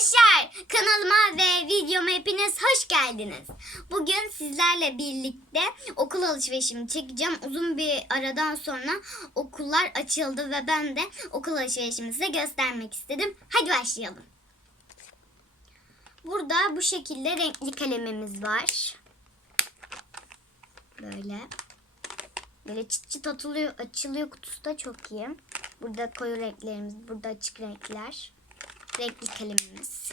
Arkadaşlar kanalıma ve videoma hepiniz hoş geldiniz. Bugün sizlerle birlikte okul alışverişimi çekeceğim. Uzun bir aradan sonra okullar açıldı ve ben de okul alışverişimi size göstermek istedim. Hadi başlayalım. Burada bu şekilde renkli kalemimiz var. Böyle. Böyle çıt çıt atılıyor, açılıyor kutusu da çok iyi. Burada koyu renklerimiz, burada açık renkler. Renkli kalemimiz.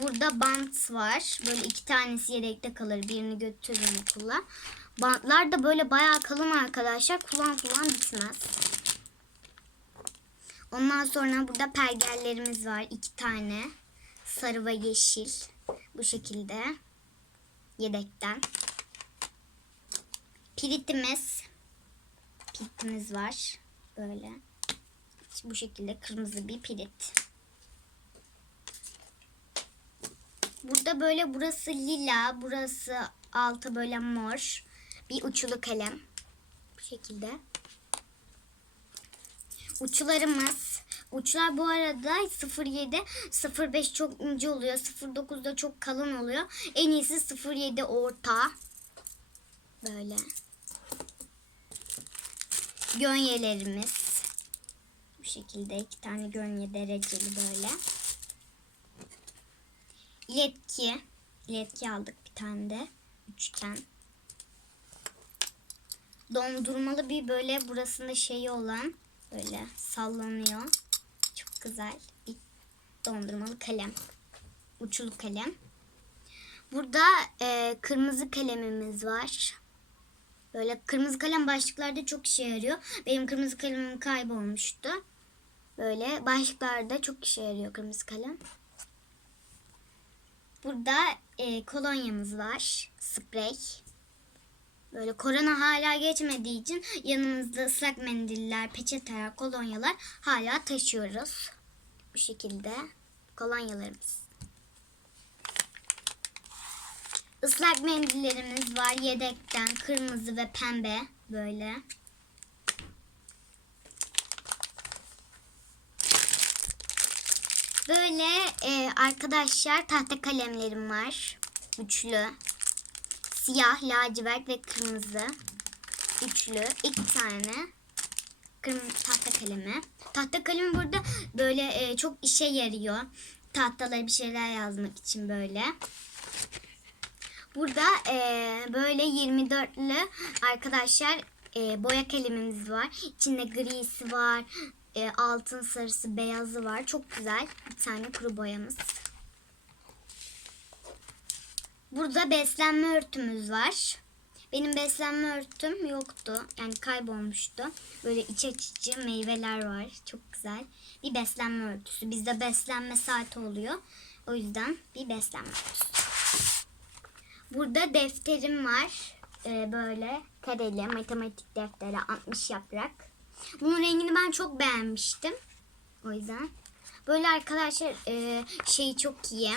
Burada bant var. Böyle iki tanesi yedekte kalır. Birini götürürüm okula. Bantlar da böyle bayağı kalın arkadaşlar. Kullan kullan bitmez. Ondan sonra burada pergellerimiz var. iki tane. Sarı ve yeşil. Bu şekilde. Yedekten. Piritimiz. Piritimiz var. Böyle. Bu şekilde kırmızı bir pirit. Burada böyle burası lila, burası altı böyle mor. Bir uçlu kalem. Bu şekilde. Uçlarımız. Uçlar bu arada 07, 05 çok ince oluyor. 09 da çok kalın oluyor. En iyisi 07 orta. Böyle. Gönyelerimiz. Şekilde iki tane gönye dereceli böyle. İletki. İletki aldık bir tane de. Üçgen. Dondurmalı bir böyle burasında şeyi olan böyle sallanıyor. Çok güzel bir dondurmalı kalem. Uçlu kalem. Burada e, kırmızı kalemimiz var. Böyle kırmızı kalem başlıklarda çok işe yarıyor. Benim kırmızı kalemim kaybolmuştu. Böyle başlıklarda çok işe yarıyor kırmızı kalem. Burada e, kolonyamız var. Sprey. Böyle korona hala geçmediği için yanımızda ıslak mendiller, peçeteler, kolonyalar hala taşıyoruz. Bu şekilde kolonyalarımız. Islak mendillerimiz var yedekten kırmızı ve pembe böyle. Böyle e, arkadaşlar tahta kalemlerim var. Üçlü. Siyah, lacivert ve kırmızı. Üçlü. iki tane. Kırmızı tahta kalemi. Tahta kalemi burada böyle e, çok işe yarıyor. Tahtalara bir şeyler yazmak için böyle. Burada e, böyle 24'lü arkadaşlar e, boya kalemimiz var. İçinde grisi var, e, altın sarısı, beyazı var. Çok güzel bir tane kuru boyamız. Burada beslenme örtümüz var. Benim beslenme örtüm yoktu. Yani kaybolmuştu. Böyle iç açıcı meyveler var. Çok güzel. Bir beslenme örtüsü. Bizde beslenme saati oluyor. O yüzden bir beslenme örtüsü. Burada defterim var. Ee, böyle kareli matematik defteri 60 yaprak. Bunun rengini ben çok beğenmiştim. O yüzden. Böyle arkadaşlar e, şeyi çok iyi.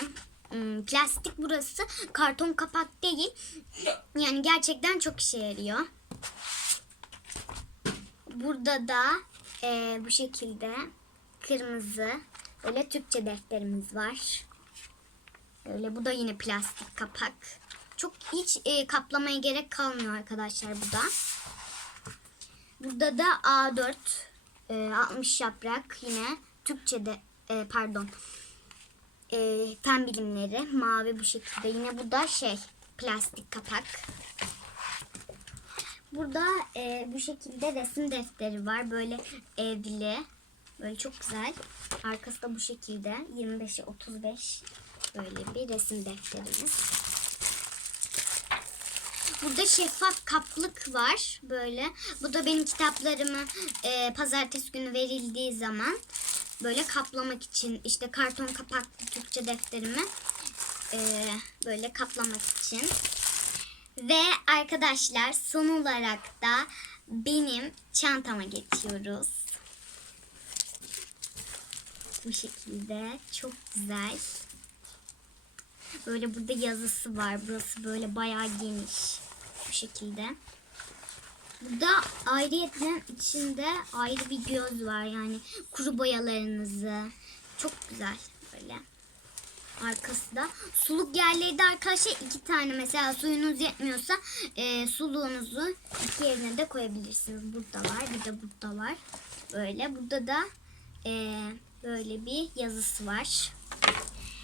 Hmm, plastik burası. Karton kapak değil. Yani gerçekten çok işe yarıyor. Burada da e, bu şekilde kırmızı böyle Türkçe defterimiz var. Böyle bu da yine plastik kapak. Çok hiç e, kaplamaya gerek kalmıyor arkadaşlar bu da. Burada da A4 e, 60 yaprak yine Türkçe'de e, pardon e, fen bilimleri mavi bu şekilde. Yine bu da şey plastik kapak. Burada e, bu şekilde resim defteri var. Böyle evli. Böyle çok güzel. Arkası da bu şekilde. 25'e 35 böyle bir resim defterimiz. Burada şeffaf kaplık var böyle. Bu da benim kitaplarımı e, pazartesi günü verildiği zaman böyle kaplamak için işte karton kapaklı Türkçe defterimi e, böyle kaplamak için. Ve arkadaşlar son olarak da benim çantama geçiyoruz. Bu şekilde çok güzel. Böyle burada yazısı var. Burası böyle bayağı geniş. Şekilde. Burada ayrıyeten içinde ayrı bir göz var yani kuru boyalarınızı. Çok güzel böyle. Arkası da. Suluk yerleri de arkadaşlar iki tane mesela suyunuz yetmiyorsa e, suluğunuzu iki yerine de koyabilirsiniz. Burada var bir de burada var. Böyle burada da e, böyle bir yazısı var.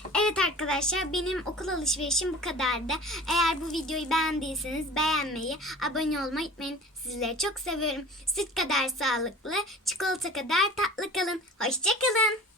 Evet arkadaşlar benim okul alışverişim bu kadardı. Eğer bu videoyu beğendiyseniz beğenmeyi, abone olmayı unutmayın. Sizleri çok seviyorum. Süt kadar sağlıklı, çikolata kadar tatlı kalın. Hoşçakalın.